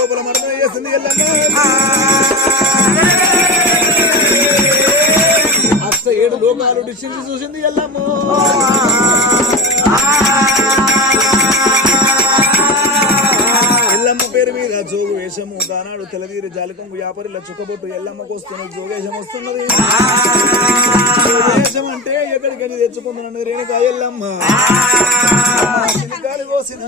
లోపల మరణం చేసింది ఎల్లమ్మ 7 లోకాలు డిస్టింగ్ చూసింది ఎల్లమ్మ ఎల్లమ్మ పేరు మీద జోగు వేషము గానాడు తెలదీరి జాలికంగు వ్యాపారిల చుక్కబొట్టు ఎల్లమ్మకు వస్తున్నది జోగేశం వస్తున్నది జోగేశం అంటే ఎక్కడికని తెచ్చుకుంటున్నది రేణుకా ఎల్లమ్మ కోసిన